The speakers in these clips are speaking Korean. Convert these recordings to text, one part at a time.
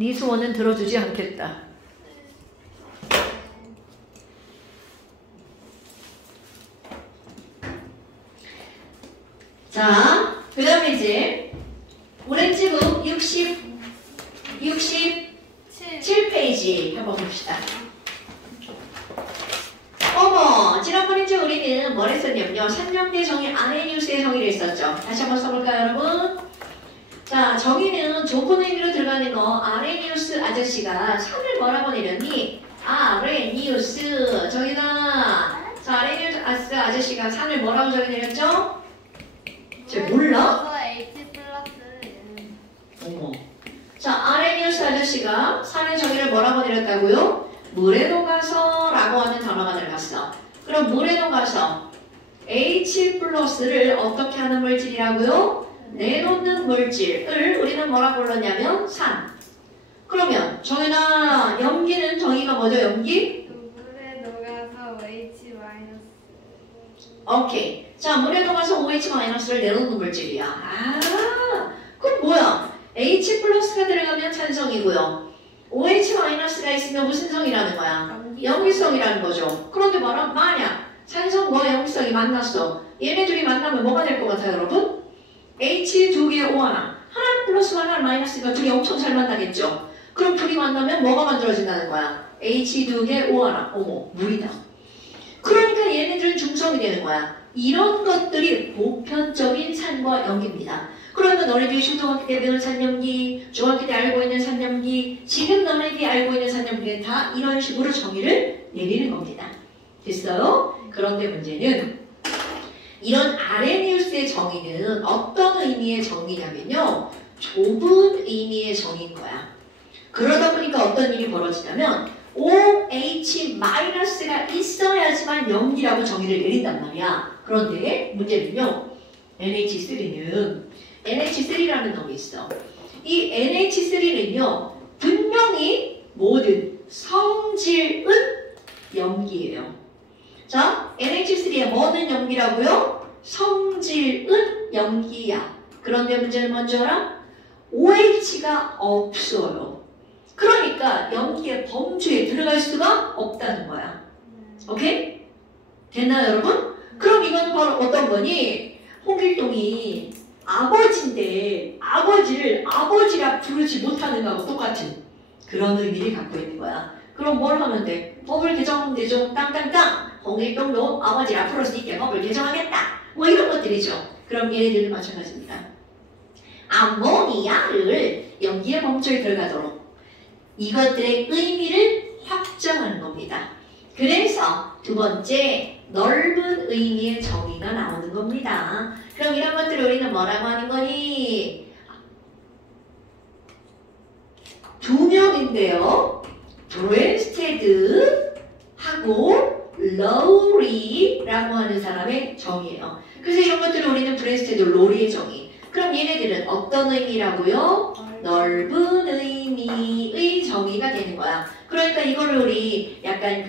네 소원은 들어주지 않겠다. 자, 그 다음에 이제 오렌지북 67페이지 한번 봅시다. 어머, 지난번에 이제 우리는 뭘 했었냐면요. 산정계 정의 아레니우스의 정의를 했었죠. 다시 한번 써볼까요, 여러분? 자, 정의는 좁은 의미로 들어가는 거. 아레니우스 아저씨가 산을 뭐라고 내렸니? 아레니우스 저기다. 자, 아레니우스 아저씨가 산을 뭐라고 저기 내렸죠? 쟤 몰라? 어머. 자, 아레니우스 아저씨가 산의 정의를 뭐라고 내렸다고요? 물에 녹아서 라고 하는 단어가 들어갔어. 그럼 물에 녹아서 H+를 어떻게 하는 물질이라고요? 내놓는 물질을 우리는 뭐라고 불렀냐면 산. 그러면 정의나 염기는 정의가 뭐죠? 염기? 물에 녹아서 H-. 오케이. 자, 물에 녹아서 OH-를 내놓는 물질이야. 아, 그럼 뭐야? H+가 들어가면 산성이고요. OH-가 있으면 무슨 성이라는 거야? 염기성이라는 거죠. 그런데 만약 산성과 염기성이 만났어. 얘네 둘이 만나면 뭐가 될 것 같아요, 여러분? H 두 개의 O 하나 플러스가 하나 마이너스가 둘이 엄청 잘 만나겠죠? 그럼 둘이 만나면 뭐가 만들어진다는 거야? H 두 개 O 하나. 어머, 물이다. 그러니까 얘네들은 중성이 되는 거야. 이런 것들이 보편적인 산과 염기입니다. 그러면 너네들이 초등학교 때 배운 산염기, 중학교 때 알고 있는 산염기, 지금 너네들이 알고 있는 산염기는 다 이런 식으로 정의를 내리는 겁니다. 됐어요? 그런데 문제는 이런 아레니우스의 정의는 어떤 의미의 정의냐면요. 좁은 의미의 정의인 거야. 그러다 보니까 어떤 일이 벌어지냐면 OH-가 있어야지만 염기라고 정의를 내린단 말이야. 그런데 문제는요. NH3라는 놈이 있어. 이 NH3는요. 분명히 모든 성질은 염기예요. 자, NH3에 뭐는 염기라고요? 성질은 염기야. 그런데 문제는 뭔지 알아? OH가 없어요. 그러니까 염기의 범주에 들어갈 수가 없다는 거야. 오케이? 됐나요, 여러분? 그럼 이건 바로 어떤 거니? 홍길동이 아버지인데 아버지를 아버지라 부르지 못하는 거하고 똑같은 그런 의미를 갖고 있는 거야. 그럼 뭘 하면 돼? 법을 개정되죠. 땅땅땅. 홍길동도 아버지를 앞으로 수 있게 법을 개정하겠다. 뭐 이런 것들이죠. 그럼 얘네들도 마찬가지입니다. 암모니아를 염기의 범주에 들어가도록 이것들의 의미를 확정하는 겁니다. 그래서 두 번째 넓은 의미의 정의가 나오는 겁니다. 그럼 이런 것들을 우리는 뭐라고 하는 거니? 두 명인데요. 브랜스테드하고 로리라고 하는 사람의 정의예요. 그래서 이런 것들을 우리는 브랜스테드, 로리의 정의. 그럼 얘네들은 어떤 의미라고요? 넓은 의미의 정의가 되는 거야. 그러니까 이거를 우리 약간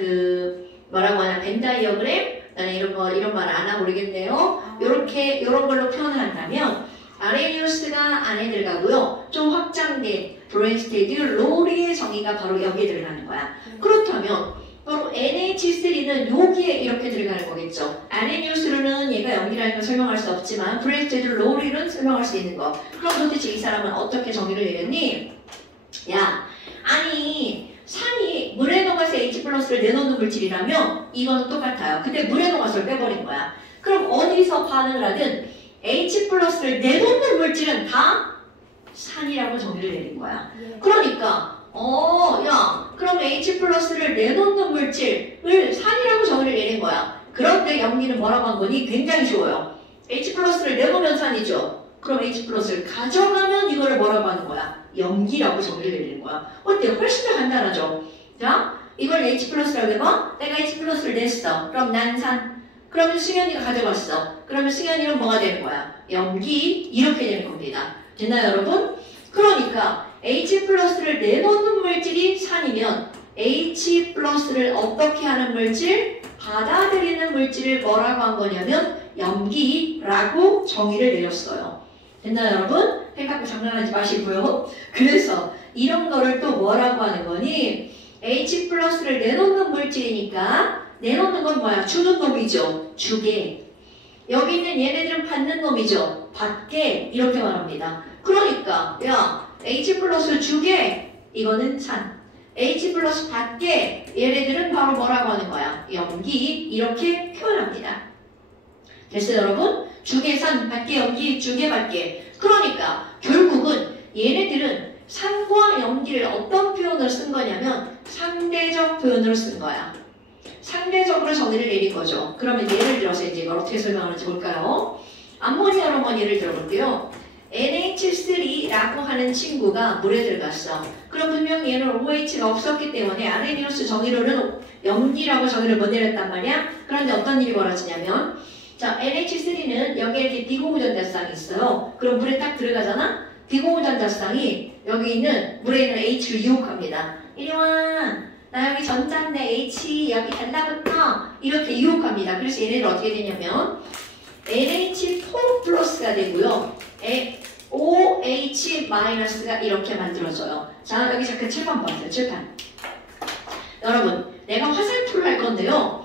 뭐라고 하나 벤 다이어그램? 나는 이런 말 안 하고 모르겠네요. 요런 걸로 표현을 한다면 아레니우스가 안에 들어가고요. 좀 확장된 브랜스테드, 로리의 정의가 바로 여기에 들어가는 거야. 그렇다면 바로 NH3는 여기에 이렇게 들어가는 거겠죠. 아레니우스로는 얘가 염기라는 걸 설명할 수 없지만 브랜스테드, 로리는 설명할 수 있는 거. 그럼 도대체 이 사람은 어떻게 정의를 내렸니? 야, 아니 산이 물에 녹아서 H+를 내놓는 물질이라면 이거는 똑같아요. 근데 물에 녹아서 빼버린 거야. 그럼 어디서 반응을 하든 H+를 내놓는 물질은 다 산이라고 정의를 내린 거야. 그러니까 야, 그럼 H+를 내놓는 물질을 산이라고 정의를 내린 거야. 그런데 염기는 뭐라고 한 거니? 굉장히 쉬워요. H+를 내놓으면 산이죠. 그럼 H+를 가져가면 이거를 뭐라고 하는 거야? 염기라고 정의를 내리는 거야. 어때? 훨씬 더 간단하죠? 자, 이걸 H+라고 해봐. 내가 H+를 냈어. 그럼 난 산. 그러면 승현이가 가져갔어. 그러면 승현이는 뭐가 되는 거야? 염기. 이렇게 되는 겁니다. 됐나요, 여러분? 그러니까 H+를 내놓는 물질이 산이면 H+를 어떻게 하는 물질? 받아들이는 물질을 뭐라고 한 거냐면 염기라고 정의를 내렸어요. 됐나요, 여러분? 펜 갖고 장난하지 마시고요. 그래서 이런 거를 또 뭐라고 하는 거니? H 플러스를 내놓는 물질이니까 내놓는 건 뭐야? 주는 놈이죠. 주게. 여기 있는 얘네들은 받는 놈이죠. 받게. 이렇게 말합니다. 그러니까 야 H 플러스 주게 이거는 산. H 플러스 받게 얘네들은 바로 뭐라고 하는 거야? 염기. 이렇게 표현합니다. 됐어요 여러분? 주게 산, 받게 염기, 주게 받게. 그러니까 결국은 얘네들은 산과 염기를 어떤 표현으로 쓴 거냐면 상대적 표현으로 쓴 거야. 상대적으로 정의를 내린 거죠. 그러면 예를 들어서 이제 이걸 어떻게 설명하는지 볼까요? 암모니아로 한번 예를 들어볼게요. NH3라고 하는 친구가 물에 들어갔어. 그럼 분명히 얘는 OH가 없었기 때문에 아레니우스 정의로는 염기라고 정의를 못 내렸단 말이야. 그런데 어떤 일이 벌어지냐면 자, NH3는 여기에 이렇게 비공유전자쌍이 있어요. 그럼 물에 딱 들어가잖아? 비공유전자쌍이 여기 있는 물에 있는 H를 유혹합니다. 이리 와. 나 여기 전자인데 H 여기 달라붙어. 이렇게 유혹합니다. 그래서 얘네들 어떻게 되냐면 NH4 플러스가 되고요. OH 마이너스가 이렇게 만들어져요. 자, 여기 잠깐 칠판 봐주세요. 칠판. 여러분, 내가 화살표를 할 건데요.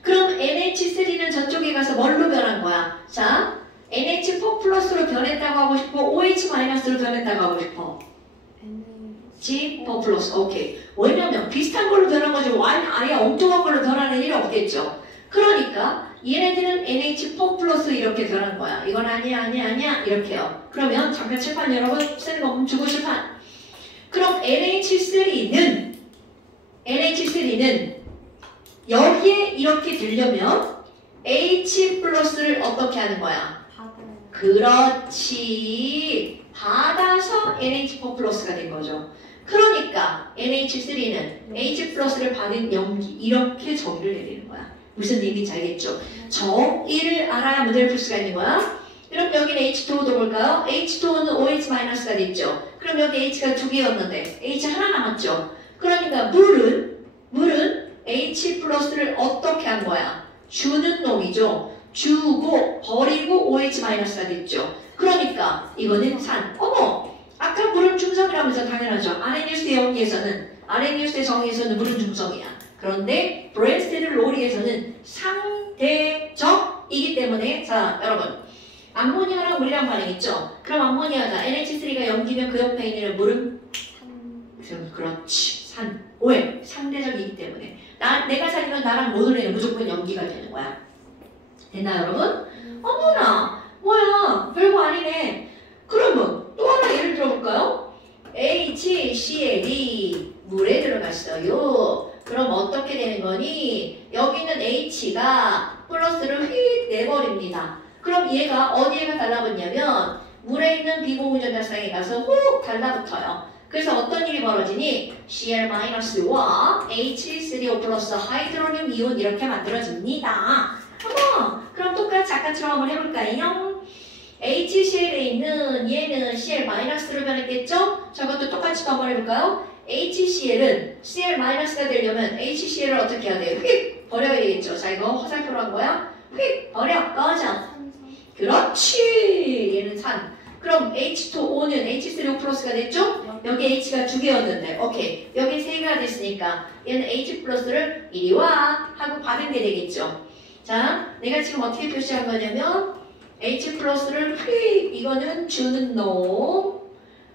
그럼 NH3는 저쪽에 가서 뭘로 변한 거야? 자, NH4 플러스로 변했다고 하고 싶어? OH 마이너스로 변했다고 하고 싶어? G4 플러스. 오케이. 왜냐면 비슷한 걸로 변한 거지 아예 엉뚱한 걸로 변하는 일이 없겠죠. 그러니까 얘네들은 NH4 플러스 이렇게 변한 거야. 이건 아니야 이렇게요. 그러면 잠깐 칠판 여러분 쓰는 거 멈추고 칠판. 그럼 NH3는 여기에 이렇게 들려면 H 플러스를 어떻게 하는 거야? 그렇지. 받아서 NH4 플러스가 된 거죠. 그러니까 NH3는 H 플러스를 받은 염기 이렇게 정의를 내리는 거야. 무슨 의미인지 알겠죠? 정의를 알아야 문제를 풀 수가 있는 거야. 그럼 여기는 H2O도 볼까요? H2O는 OH 마이너스가 됐죠. 그럼 여기 H가 두 개였는데 H 하나 남았죠. 그러니까 물은 H 플러스를 어떻게 한 거야? 주는 놈이죠. 주고 버리고 OH 마이너스가 됐죠. 그러니까 이거는 산. 어머! 아까 물은 중성이라면서 당연하죠. 아레니우스의 정의에서는 물은 중성이야. 그런데 브랜스테드 로리에서는 상대적이기 때문에 자 여러분 암모니아랑 물이랑 반응있죠? 그럼 암모니아가 NH3가 염기면 그 옆에 있는 물은 그렇지. 산. 왜? 상대적이기 때문에 내가 살면 나랑 모든 애는 무조건 염기가 되는 거야. 됐나 여러분? 어머나 뭐야 별거 아니네. 그러면 또 하나 예를 들어볼까요? HCl이 물에 들어갔어요. 그럼 어떻게 되는 거니? 여기 있는 H가 플러스를 휙 내버립니다. 그럼 얘가 어디에가 달라붙냐면 물에 있는 비공유전자쌍에 가서 훅 달라붙어요. 그래서 어떤 일이 벌어지니? Cl-와 H3O 플러스 하이드로늄 이온 이렇게 만들어집니다. 어머! 그럼 똑같이 아까처럼 한번 해볼까요? HCl에 있는 얘는 Cl-로 변했겠죠? 저것도 똑같이 또 한번 해볼까요? HCl은 Cl-가 되려면 HCl을 어떻게 해야 돼요? 휙! 버려야 되겠죠? 자 이거 화살표로 한 거야? 휙! 버려! 꺼져! 그렇지! 얘는 산. 그럼 H2O는 H3O 플러스가 됐죠? 여기 H가 두 개였는데 오케이. 여기 세 개가 됐으니까 얘는 H 플러스를 이리 와! 하고 받은 게 되겠죠? 자, 내가 지금 어떻게 표시한 거냐면 H 플러스를 휙! 이거는 주는 놈.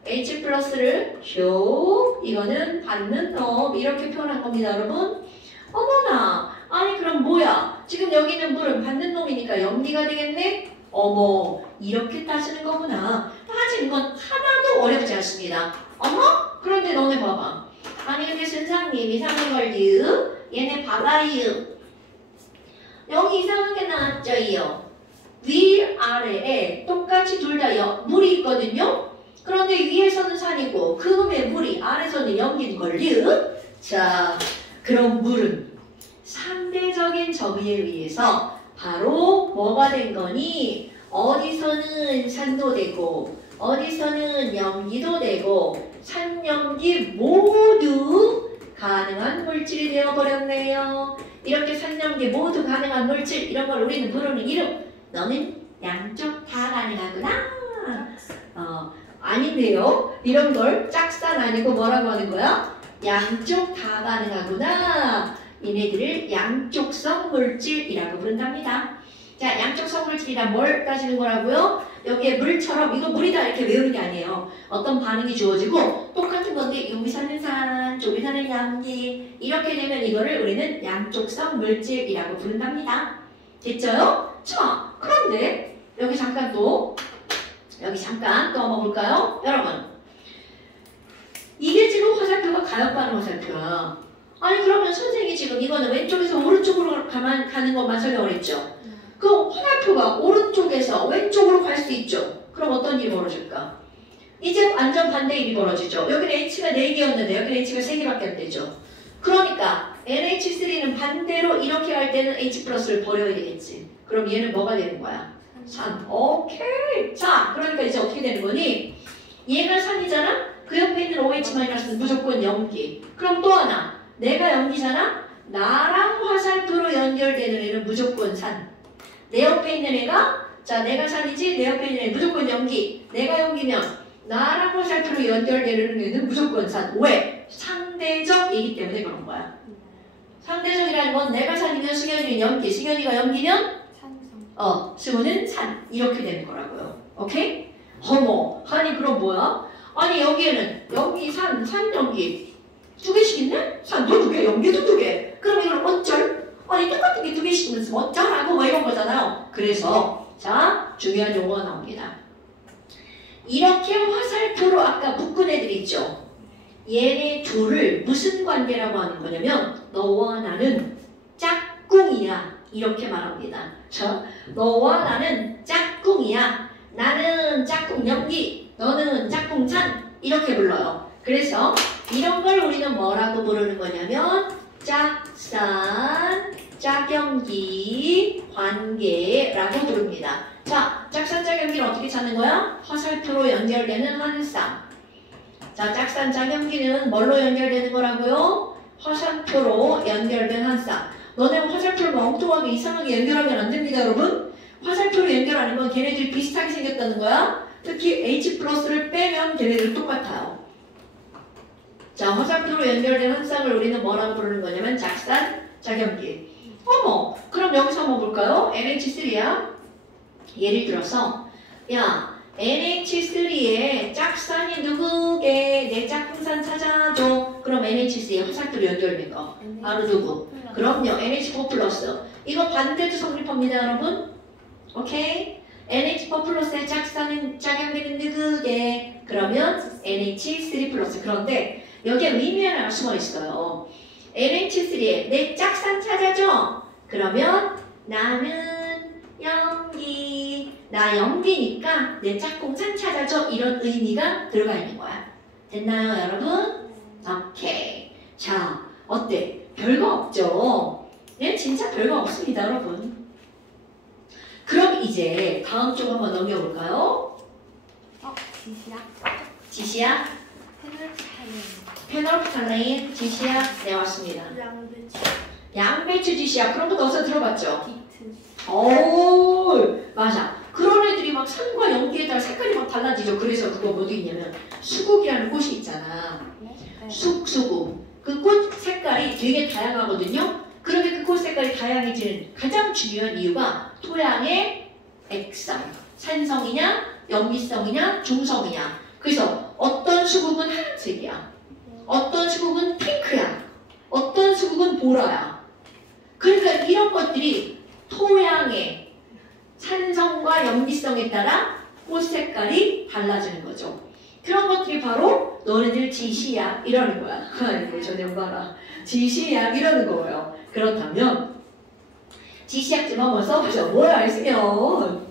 H 플러스를 슉! 이거는 받는 놈. 이렇게 표현한 겁니다, 여러분. 어머나! 아니, 그럼 뭐야? 지금 여기 있는 물은 받는 놈이니까 염기가 되겠네? 어머, 이렇게 따지는 거구나. 따지는 건 하나도 어렵지 않습니다. 어머? 그런데 너네 봐봐. 아니, 근데 선생님 이상한 걸요? 얘네 봐봐요. 여기 이상한 게 나왔죠요. 위, 아래에 똑같이 둘 다 물이 있거든요. 그런데 위에서는 산이고 그 위에 물이 아래서는 염기인걸요. 자, 그럼 물은 상대적인 정의에 의해서 바로 뭐가 된 거니? 어디서는 산도 되고 어디서는 염기도 되고 산염기 모두 가능한 물질이 되어버렸네요. 이렇게 산염기 모두 가능한 물질 이런 걸 우리는 부르는 이름. 너는 양쪽 다 가능하구나. 아닌데요. 이런 걸 짝산 아니고 뭐라고 하는 거야? 양쪽 다 가능하구나. 얘네들을 양쪽성 물질이라고 부른답니다. 자, 양쪽성 물질이란 뭘 따지는 거라고요? 여기에 물처럼 이거 물이다 이렇게 외우는 게 아니에요. 어떤 반응이 주어지고 똑같은 건데 여기서는 산, 저기서는 염기 이렇게 되면 이거를 우리는 양쪽성 물질이라고 부른답니다. 됐죠요? 자, 그런데 여기 잠깐 또 한번 볼까요? 여러분, 이게 지금 화살표가 가역반응 화살표야. 아니 그러면 선생님이 지금 이거는 왼쪽에서 오른쪽으로 가는 것만 설명을 했죠. 그 화살표가 오른쪽에서 왼쪽으로 갈 수 있죠. 그럼 어떤 일이 벌어질까? 이제 완전 반대 일이 벌어지죠. 여기는 H가 4개였는데 여기는 H가 3개밖에 안 되죠. 그러니까 NH3는 반대로 이렇게 갈 때는 H 플러스를 버려야 되겠지. 그럼 얘는 뭐가 되는 거야? 산. 오케이. 자, 그러니까 이제 어떻게 되는 거니? 얘가 산이잖아? 그 옆에 있는 OH-는 무조건 염기. 그럼 또 하나. 내가 염기잖아? 나랑 화살표로 연결되는 애는 무조건 산. 내 옆에 있는 애가, 자, 내가 산이지? 내 옆에 있는 애 무조건 염기. 내가 염기면 나랑 화살표로 연결되는 애는 무조건 산. 왜? 상대적이기 때문에 그런 거야. 상대적이라는 건 내가 산이면 승현이는 염기, 승현이가 염기면 승우는 산. 이렇게 되는 거라고요. 오케이? 어머, 아니 그럼 뭐야? 아니 여기에는 염기, 산, 염기 두 개씩 있네? 산도 두 개, 염기도 두 개. 그럼 이걸 어쩔? 아니 똑같은 게 두 개씩 있으면 어쩌라고 뭐 이런 거잖아요. 그래서 자, 중요한 용어가 나옵니다. 이렇게 화살표로 아까 묶은 애들 있죠? 얘네 둘을 무슨 관계라고 하는 거냐면 너와 나는 짝꿍이야. 이렇게 말합니다. 자, 너와 나는 짝꿍이야. 나는 짝꿍 염기, 너는 짝꿍 산. 이렇게 불러요. 그래서 이런 걸 우리는 뭐라고 부르는 거냐면 짝산, 짝염기 관계라고 부릅니다. 자, 짝산, 짝염기는 어떻게 찾는 거야? 화살표로 연결되는 한 쌍. 자, 짝산, 짝염기는 뭘로 연결되는 거라고요? 화살표로 연결된 한 쌍. 너네 화살표를 엉뚱하게 이상하게 연결하면 안 됩니다, 여러분. 화살표로 연결하는 건 걔네들이 비슷하게 생겼다는 거야. 특히 H 플러스를 빼면 걔네들 똑같아요. 자, 화살표로 연결된 한 쌍을 우리는 뭐라고 부르는 거냐면 짝산, 짝염기. 어머, 그럼 여기서 한번 볼까요? NH3야. 예를 들어서 야, NH3에 짝산이 누구게? 내 짝꿍산 찾아줘. 그럼 NH3에 화살표로 연결된 거 바로 누구? 그럼요, NH4 플러스. 이거 반대도 성립합니다, 여러분. 오케이? NH4 플러스의 짝산은 짝염기는 누구게? 그러면 NH3 플러스. 그런데 여기에 의미 하나가 숨어 있어요. NH3에 내 짝산 찾아줘. 그러면 나는 염기, 나 염기니까 내 짝꿍산 찾아줘. 이런 의미가 들어가 있는 거야. 됐나요, 여러분? 오케이. 자, 어때? 별거 없죠? 네, 진짜 별거 없습니다, 여러분. 그럼 이제 다음 쪽 한번 넘겨볼까요? 지시야? 페놀프탈레인 지시야? 네, 왔습니다. 양배추 지시야. 그런 거 어디서 들어봤죠? 오, 맞아. 그런 애들이 막 산과 연기에 따라 색깔이 막 달라지죠. 그래서 그거 뭐도 있냐면 수국이라는 꽃이 있잖아. 수국. 그 꽃 색깔이 되게 다양하거든요. 그런데 그 꽃 색깔이 다양해지는 가장 중요한 이유가 토양의 액성, 산성이냐, 염기성이냐, 중성이냐. 그래서 어떤 수국은 하얀색이야. 어떤 수국은 핑크야. 어떤 수국은 보라야. 그러니까 이런 것들이 토양의 산성과 염기성에 따라 꽃 색깔이 달라지는 거죠. 그런 것들이 바로 너네들 지시야 이러는 거야. 아이고 저녁 봐라. 지시야 이러는 거예요. 그렇다면 지시약 좀 한번 써보자. 뭐야 있으면.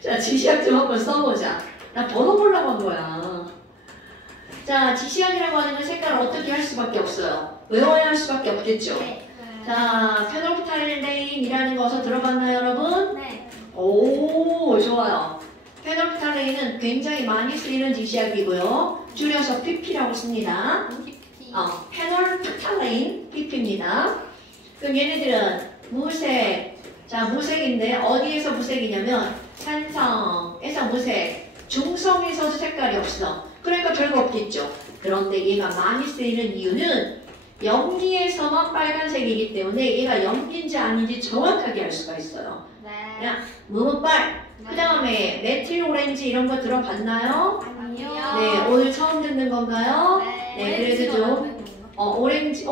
자, 지시약 좀 한번 써보자. 나 번호 보려고 한 거야. 자, 지시약이라고 하는 건 색깔을 어떻게 할 수밖에 없어요. 외워야 할 수밖에 없겠죠. 네. 자, 페놀프탈레인이라는 거 어서 들어봤나요, 여러분? 네. 오, 좋아요. 페놀프탈레인은 굉장히 많이 쓰이는 지시약이고요. 줄여서 PP라고 씁니다. 페놀프탈레인 PP입니다. 그럼 얘네들은 무색. 자, 무색인데 어디에서 무색이냐면 산성에서 무색, 중성에서도 색깔이 없어. 그러니까 별거 없겠죠. 그런데 얘가 많이 쓰이는 이유는 염기에서만 빨간색이기 때문에 얘가 염기인지 아닌지 정확하게 알 수가 있어요. 네. 야, 무무빨. 그 다음에 메틸 오렌지 이런 거 들어봤나요? 아니요. 네, 오늘 처음 듣는 건가요? 네, 그래서 좀 오렌지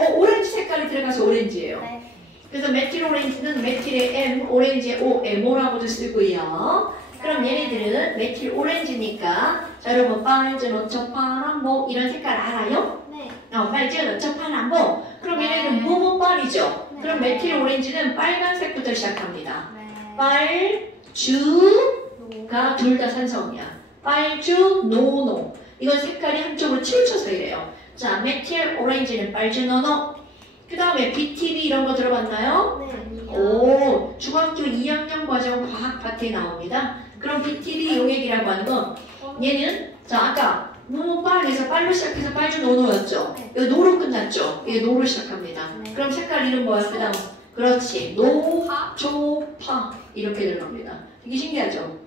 색깔이 들어가서 오렌지예요. 네. 그래서 메틸 오렌지는 메틸의 M, 오렌지의 O, 에모라고도 쓰고요. 그럼 얘네들은 메틸 오렌지니까 자 여러분 빨주, 노초, 파란, 뭐 이런 색깔 알아요? 네. 빨주, 노초, 파란, 뭐 그럼 얘네들은 무무빨이죠. 네. 그럼 메틸 오렌지는 빨간색부터 시작합니다. 네. 빨주가 둘 다 산성이야. 빨주, 노노. 이건 색깔이 한쪽으로 치우쳐서 이래요. 자, 메틸 오렌지는 빨주, 노노. 그 다음에 BTB 이런 거 들어봤나요? 네. 오, 중학교 2학년 과정 과학 파트에 나옵니다. 그럼 BTB 용액이라고 하는 건 얘는 자 아까 무무빨에서 빨로 시작해서 빨주, 노노였죠. 네. 여기 노로 끝났죠. 얘 노로 시작합니다. 네. 그럼 색깔 이름 뭐야? 그 다음 그렇지. 노, 초, 파 이렇게 들어갑니다. 되게 신기하죠?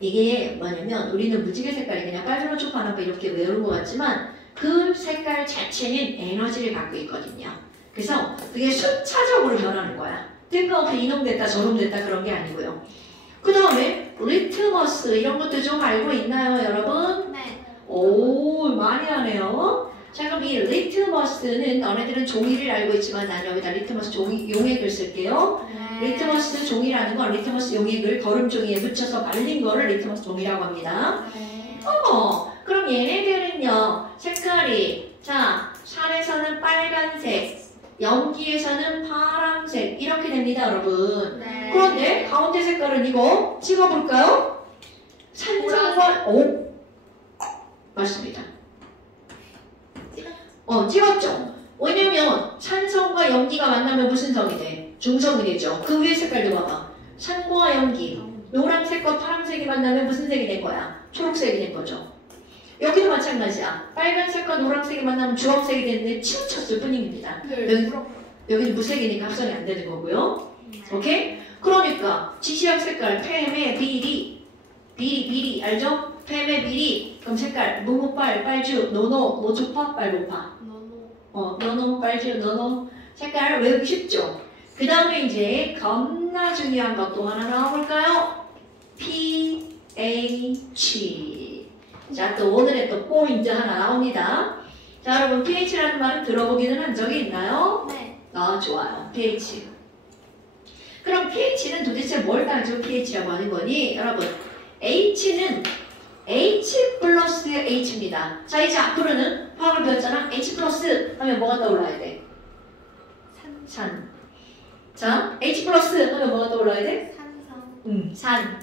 이게 뭐냐면 우리는 무지개 색깔이 그냥 빨주노, 초, 파란 이렇게 외우는 것 같지만 그 색깔 자체는 에너지를 갖고 있거든요. 그래서 그게 순차적으로 변하는 거야. 뜬금없이 이놈 됐다 저놈 됐다 그런 게 아니고요. 그 다음에 리트머스 이런 것도 좀 알고 있나요 여러분? 네. 오 많이 하네요. 자 그럼 이 리트머스는 너네들은 종이를 알고 있지만 난 여기다 리트머스 용액을 쓸게요. 리트머스 종이라는 건 리트머스 용액을 거름종이에 묻혀서 발린 거를 리트머스 종이라고 합니다. 네. 그럼 얘네들은요 색깔이 자 산에서는 빨간색 염기에서는 파란색 이렇게 됩니다 여러분. 네. 그런데 가운데 색깔은 이거 찍어볼까요? 산성과 오 맞습니다. 찍었죠. 왜냐면 산성과 염기가 만나면 무슨 성이 돼? 중성이 되죠. 그 위에 색깔도 봐봐. 산과 염기 노란색과 파란색이 만나면 무슨 색이 된 거야? 초록색이 된 거죠. 여기도 마찬가지야. 빨간색과 노란색이 만나면 주황색이 됐는데 치우쳤을 뿐입니다. 여기는 무색이니까 합성이 안 되는 거고요. 오케이? 그러니까 지시약 색깔 팸의 비리 알죠? 팸의 비리 그럼 색깔 무무빨, 빨주, 노노, 노초파, 빨로파 노노, 빨주, 노노 색깔 외우기 쉽죠? 그 다음에 이제 겁나 중요한 것도 하나 나와볼까요? pH 자, 또 오늘의 또 포인트 하나 나옵니다. 자, 여러분 pH라는 말은 들어보기는 한 적이 있나요? 네. 좋아요. pH. 그럼 pH는 도대체 뭘 따져 pH라고 하는 거니? 여러분, H는 H 플러스의 H입니다. 자, 이제 앞으로는 화학을 배웠잖아. H 플러스 하면 뭐가 떠올라야 돼? 산. 자, H 플러스 하면 뭐가 떠올라야 돼? 산성. 산.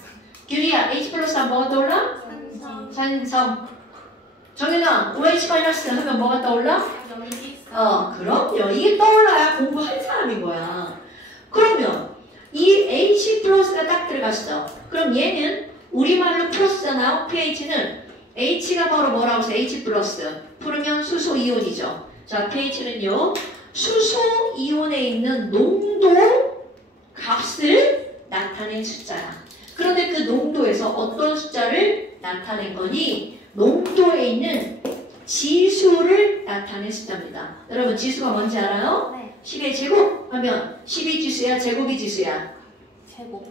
규리야, H 플러스 하면 뭐가 떠올라? 산성. 산성. 정연아, OH 마이너스 하면 뭐가 떠올라? 그럼요. 이게 떠올라야 공부한 사람인 거야. 그러면 이 H 플러스가 딱 들어갔어. 그럼 얘는 우리말로 플러스잖아. pH는 H가 바로 뭐라고 해서 H 플러스. 풀으면 수소 이온이죠. 자, pH는요. 수소 이온에 있는 농도 값을 나타낸 숫자야. 그런데 그 농도에서 어떤 숫자를 나타낸 거니? 농도에 있는 지수를 나타낸 숫자입니다. 여러분 지수가 뭔지 알아요? 네. 10의 제곱 하면 10이 지수야? 제곱이 지수야?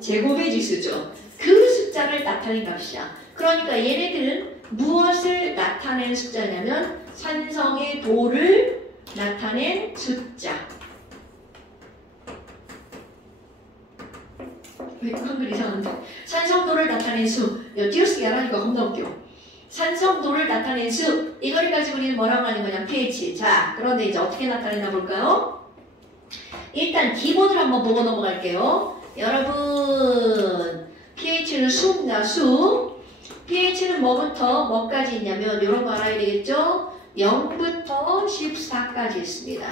제곱의 지수죠. 그 숫자를 나타낸 값이야. 그러니까 얘네들은 무엇을 나타낸 숫자냐면 산성의 도를 나타낸 숫자. 왜 한글 이상한데? 산성도를 나타낸 수. 띄어쓰기 하라니까 겁나 웃겨. 산성도를 나타낸 수. 이거를 가지고 우리는 뭐라고 하는 거냐? pH. 자, 그런데 이제 어떻게 나타내나 볼까요? 일단 기본을 한번 보고 넘어갈게요. 여러분, pH는 수입니다. 수. pH는 뭐부터 뭐까지 있냐면 이런 거 알아야 되겠죠? 0부터 14까지 있습니다.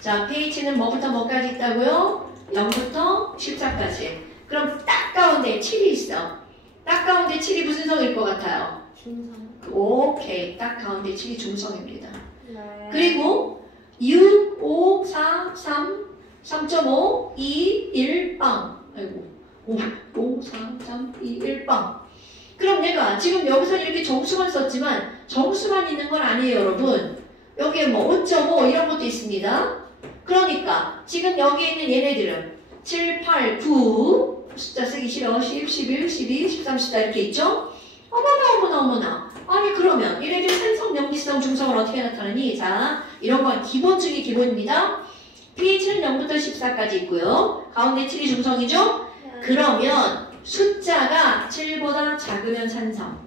자, pH는 뭐부터 뭐까지 있다고요? 0부터 14까지. 그럼 딱 가운데 7이 있어. 딱 가운데 7이 무슨 성일 것 같아요? 중성. 오케이. 딱 가운데 7이 중성입니다. 네. 그리고 6, 5, 4, 3, 3.5, 2, 1, 빵. 아이고. 5, 4, 3, 2, 1, 빵. 그럼 내가 지금 여기서 이렇게 정수만 썼지만 정수만 있는 건 아니에요, 여러분. 여기에 뭐 5.5 이런 것도 있습니다. 그러니까 지금 여기 있는 얘네들은 7, 8, 9 숫자 쓰기 싫어. 10, 11, 12, 13, 14 이렇게 있죠? 어머나. 아니 그러면 얘네들 산성, 염기성, 중성을 어떻게 나타내니? 자, 이런 건 기본 중에 기본입니다. pH는 0부터 14까지 있고요. 가운데 7이 중성이죠? 그러면 숫자가 7보다 작으면 산성.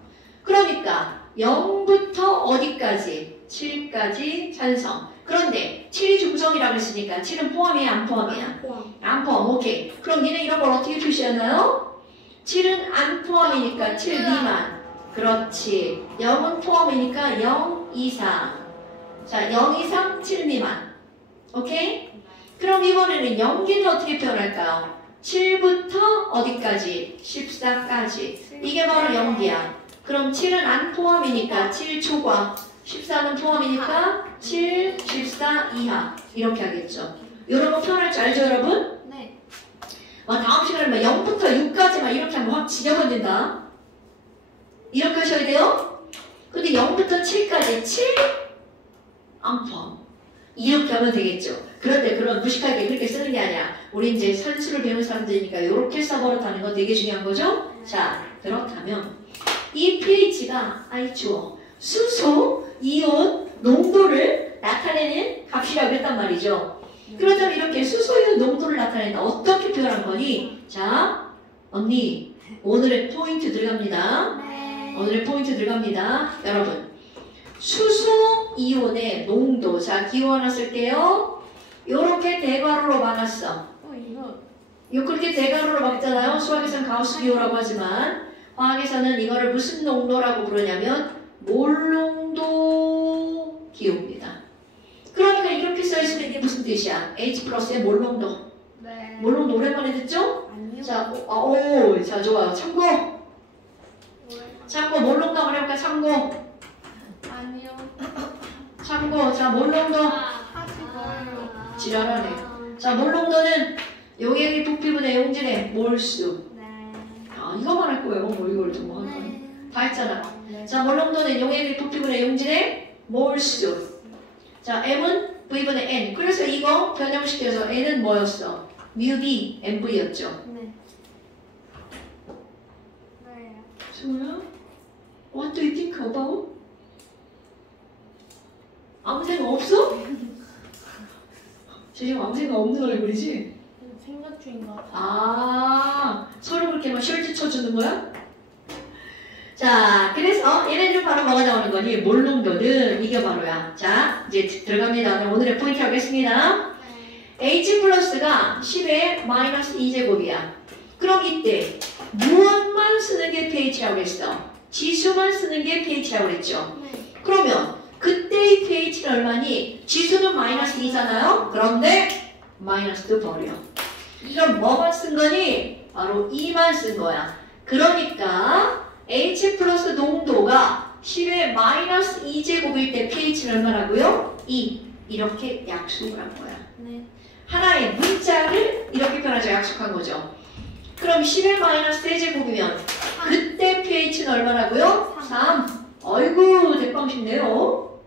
그러니까 0부터 어디까지? 7까지 산성. 그런데 7이 중성이라고 했으니까 7은 포함이야, 안 포함이야? 안 포함. 오케이. 그럼 니네 이런 걸 어떻게 표시하나요? 7은 안 포함이니까 7 미만. 그렇지. 0은 포함이니까 0 이상. 자, 0 이상 7 미만. 오케이? 그럼 이번에는 염기는 어떻게 표현할까요? 7부터 어디까지? 14까지. 이게 바로 염기야. 그럼 7은 안 포함이니까 7 초과. 14는 포함이니까 7, 14 이하. 이렇게 하겠죠. 이런 거 표현할 줄 알죠, 여러분? 네. 다음 시간에 0부터 6까지만 이렇게 하면 확 지저분된다. 이렇게 하셔야 돼요. 근데 0부터 7까지 7? 안 포함. 이렇게 하면 되겠죠. 그런데 그런 무식하게 그렇게 쓰는 게 아니라 우리 이제 산수를 배우는 사람들이니까 이렇게 써버릇하는 건 되게 중요한 거죠. 자, 그렇다면 이 pH가 아이 추워. 수소, 이온, 농도를 나타내는 값이라고 했단 말이죠. 그렇다면 이렇게 수소, 이온, 농도를 나타낸다. 어떻게 표현한 거니? 자, 언니 오늘의 포인트 들어갑니다. 네. 오늘의 포인트 들어갑니다. 여러분, 수소, 이온의 농도. 자, 기호 하나 쓸게요. 요렇게 대괄호로 막았어. 요 그렇게 대괄호로 막잖아요. 수학에서는 가우스 기호라고 하지만 화학에서는 이거를 무슨 농도라고 부르냐면 몰농도 기호입니다. 그러니까 이렇게 써있으면 이게 무슨 뜻이야? H 플러스의 몰농도. 네. 몰농도 오랜만에 듣죠? 아니요. 자, 자, 좋아요. 참고. 몰농도 한번 해볼까? 참고. 아니요. 참고. 자, 몰농도. 하지 마요. 지랄하네. 자, 몰농도는 용액이 부피분의 용질의 몰수. 네. 이거만 할 거예요. 뭐 이걸 좀 한 거. 다 했잖아. 네. 자, 몰농도는 용액이 부피분의 용질의 몰수. 자, M은 V분의 N. 그래서 이거 변형시켜서 N은 뭐였어? 뮤B, MV였죠. 네. 네. 소야? What do you think about? 아무 생각 없어? 저 지금 아무 생각 없는 얼굴이지? 생각 중인가 봐. 서로 그렇게 막 쉴드 쳐주는 거야? 자, 그래서 얘네들은 바로 뭐가 나오는 거니? 몰농도는 이게 바로야. 자, 이제 들어갑니다. 오늘의 포인트 하겠습니다. H 플러스가 10의 마이너스 2제곱이야. 그럼 이때 무엇만 쓰는 게 pH라고 했어? 지수만 쓰는 게 pH라고 했죠. 네. 그러면 그때의 pH는 얼마니? 지수는 마이너스 2잖아요. 그런데 마이너스도 버려. 그럼 뭐만 쓴 거니? 바로 2만 쓴 거야. 그러니까 H 플러스 농도가 10의 마이너스 2제곱일 때 pH는 얼마라고요? 2. 이렇게 약속을 한 거야. 네. 하나의 문자를 이렇게 표현하자 약속한 거죠. 그럼 10의 마이너스 3제곱이면 그때 pH는 얼마라고요? 3. 어이구, 대빵 쉽네요.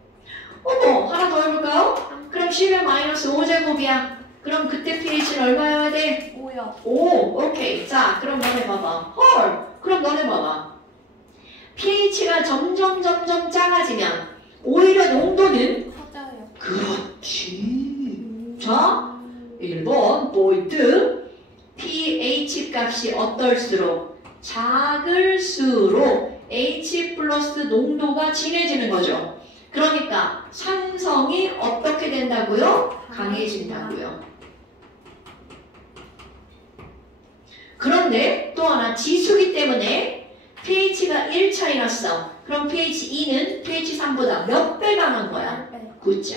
어머, 하나 더 해볼까요? 그럼 10의 마이너스 5제곱이야. 그럼 그때 pH는 얼마여야 돼? 5요. 5. 오케이. 자, 그럼 너네 봐봐. 헐. 그럼 너네 봐봐. pH가 점점 작아지면 오히려 농도는 커져요. 그렇지. 자, 1번 포인트. pH 값이 어떨수록 작을수록 H 플러스 농도가 진해지는 거죠. 그러니까 산성이 어떻게 된다고요? 강해진다고요. 그런데 또 하나 지수기 때문에 pH가 1 차이 났어. 그럼 pH 2는 pH 3보다 몇 배 강한 거야? 9자.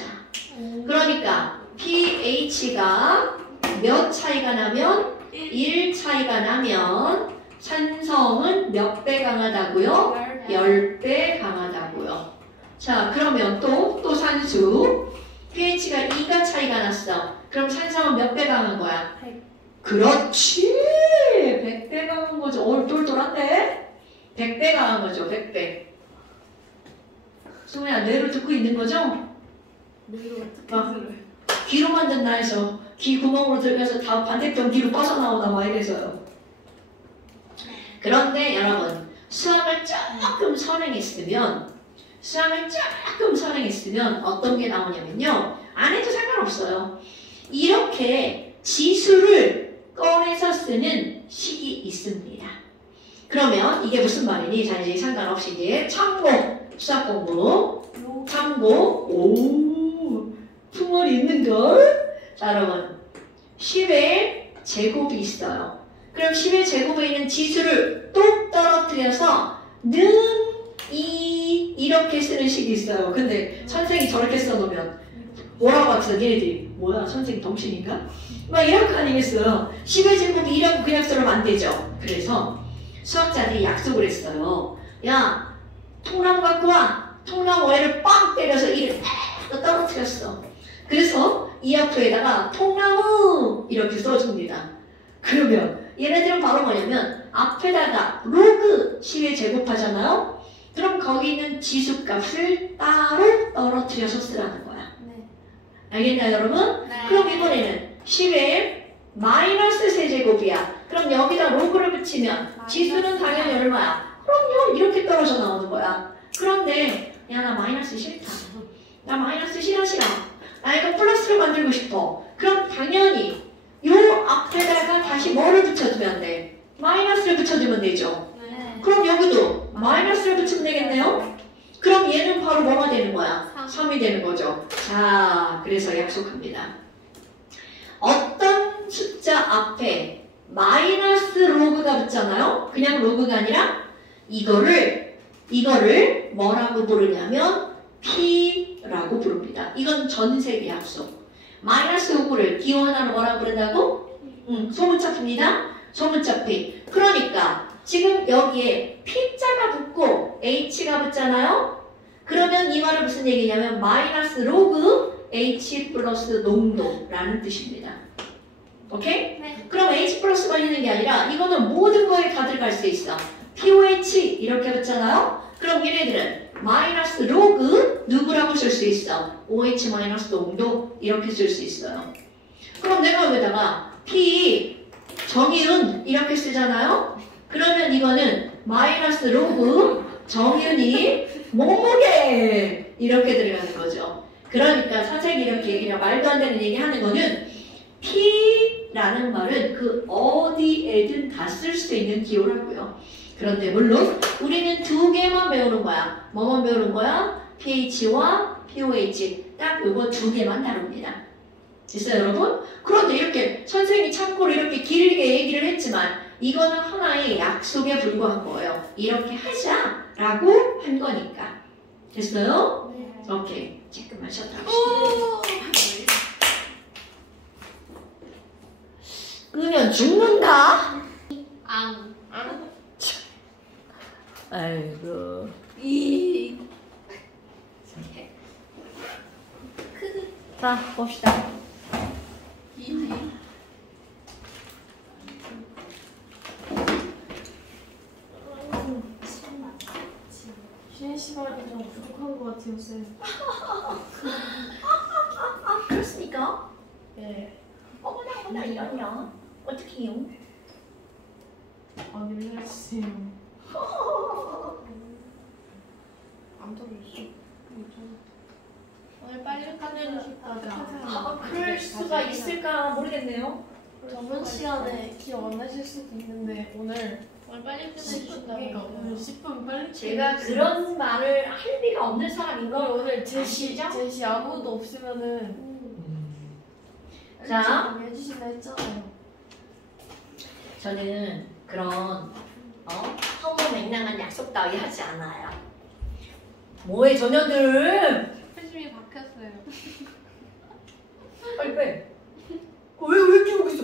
그러니까 pH가 몇 차이가 나면? 1 차이가 나면 산성은 몇 배 강하다고요? 10배 강하다고요. 자, 그러면 또 산수. pH가 2가 차이가 났어. 그럼 산성은 몇 배 강한 거야? 100. 그렇지. 100배 강한 거죠. 똘똘한데? 100배 강한 거죠. 100배. 승우야 뇌로 듣고 있는 거죠? 뇌로 어떻게 막 들어요? 귀로만 듣나 해서 귀 구멍으로 들면서 다 반대편 귀로 빠져나오나 막 이래서요. 그런데 여러분 수학을 조금 선행했으면 어떤 게 나오냐면요. 안 해도 상관없어요. 이렇게 지수를 꺼내서 쓰는 식이 있습니다. 그러면 이게 무슨 말이니? 자 이제 상관없이 이제 참고 수학 공부 참고 오 풍월이 있는걸? 자 여러분 10의 제곱이 있어요. 그럼 10의 제곱에 있는 지수를 똑 떨어뜨려서 는 이렇게 쓰는 식이 있어요. 근데 선생이 저렇게 써놓으면 뭐라고 하겠어? 얘네들이 뭐야 선생님 덩신인가? 막 이럴 거 아니겠어요. 10의 제곱이 2라고 그냥 써면 안 되죠. 그래서 수학자들이 약속을 했어요. 야 통나무 갖고 와. 통나무 애를 빵 때려서 1을 딱 떨어뜨렸어. 그래서 이 앞에다가 통나무 이렇게 써줍니다. 그러면 얘네들은 바로 뭐냐면 앞에다가 로그 10에 제곱하잖아요. 그럼 거기 있는 지수값을 따로 떨어뜨려서 쓰라는 거야. 네. 알겠나요 여러분? 네. 그럼 이번에는 10에 마이너스 세제곱이야. 그럼 여기다 로그를 붙이면 지수는 당연히 얼마야? 그럼요 이렇게 떨어져 나오는 거야. 그런데 야 나 마이너스 싫다. 나 마이너스 싫어. 나 이거 플러스를 만들고 싶어. 그럼 당연히 요 앞에다가 다시 뭐를 붙여주면 돼? 마이너스를 붙여주면 되죠. 네. 그럼 여기도 마이너스를 붙이면 되겠네요? 그럼 얘는 바로 뭐가 되는 거야? 3이 되는 거죠. 자, 그래서 약속합니다. 어떤 숫자 앞에 마이너스 로그가 붙잖아요? 그냥 로그가 아니라 이거를 뭐라고 부르냐면 P라고 부릅니다. 이건 전세계 약속. 마이너스 5를 기호 하나로 뭐라고 부른다고? 소문자 P입니다. 소문자 P. 그러니까 지금 여기에 P자가 붙고 H가 붙잖아요? 그러면 이 말은 무슨 얘기냐면 마이너스 로그 H 플러스 농도라는 뜻입니다. 오케이? 네. 그럼 H 플러스만 있는 게 아니라 이거는 모든 거에 다 들어갈 수 있어. POH 이렇게 붙잖아요? 그럼 얘네들은 마이너스 로그 누구라고 쓸 수 있어? OH 마이너스 농도 이렇게 쓸 수 있어요. 그럼 내가 여기다가 P 정의은 이렇게 쓰잖아요? 그러면 이거는 마이너스 로그 정의은이 몸무게 이렇게 들어가는 거죠. 그러니까 선생님이 이렇게 그냥 말도 안 되는 얘기 하는 거는 P라는 말은 그 어디에든 다 쓸 수 있는 기호라고요. 그런데 물론 우리는 두 개만 배우는 거야. 뭐만 배우는 거야? pH와 POH. 딱 요거 두 개만 다룹니다. 됐어요 여러분? 그런데 이렇게 선생님이 참고로 이렇게 길게 얘기를 했지만 이거는 하나의 약속에 불과한 거예요. 이렇게 하자라고 한 거니까. 됐어요? 네. 오케이. 잠깐만 쉬었다 합시다. 끄면 죽는다? 앙. 아이고. 자, 봅시다. 쉬는 시간이 좀 부족한 것 같아요, 쌤. 그렇습니까? 네. 어머나 이러냐? 어떻게 해요? 확인을 해주세요. 안 들어줬어. 오늘 빨리 끝내고 싶다가. 그럴 수가 있을까 모르겠네요. 저번 시간에 기억 안 나실 수도 있는데 오늘 빨리 끝내주신다니까 오늘 10분 빨리 제가 그런 말을 할 리가 없는 사람인 거 오늘 아시죠? 제시 아무도 없으면은 자. 해주신다 했잖아요. 저는 그런 허무맹랑한 약속 따위 하지 않아요. 뭐해 저녀들? 표심이 바뀌었어요. 빨리 빼. 왜 끼우고 있어?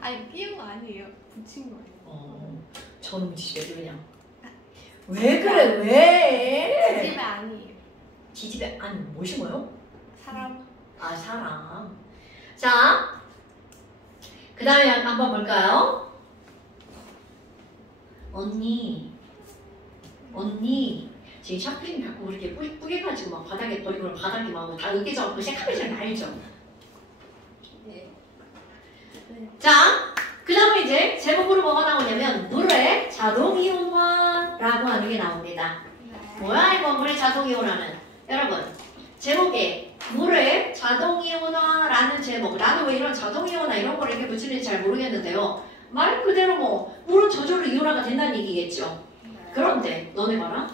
아니 끼운 거 아니에요. 붙인 거예요. 저놈 지집애 그냥. 왜 그래 왜? 집에 아니에요. 지집애 아니 뭐 심어요? 사람. 아 사람. 자, 그 다음에 한번 볼까요? 언니 언니 지금 샤프린 갖고 그렇게 뿌개가지고 막 바닥에 버리고 바닥에 막 다 으깨져갖고 새카매질 알죠? 네. 자, 그 다음에 이제 제목으로 뭐가 나오냐면 물의 자동이온화라고 하는 게 나옵니다. 뭐야 이거 물의 자동이온화는? 여러분 제목에 물의 자동이온화라는 제목, 나도 왜 이런 자동이온화 이런 걸 이렇게 붙이는지 잘 모르겠는데요. 말 그대로 뭐 물은 저절로 이온화가 된다는 얘기겠죠. 그런데 너네 봐라.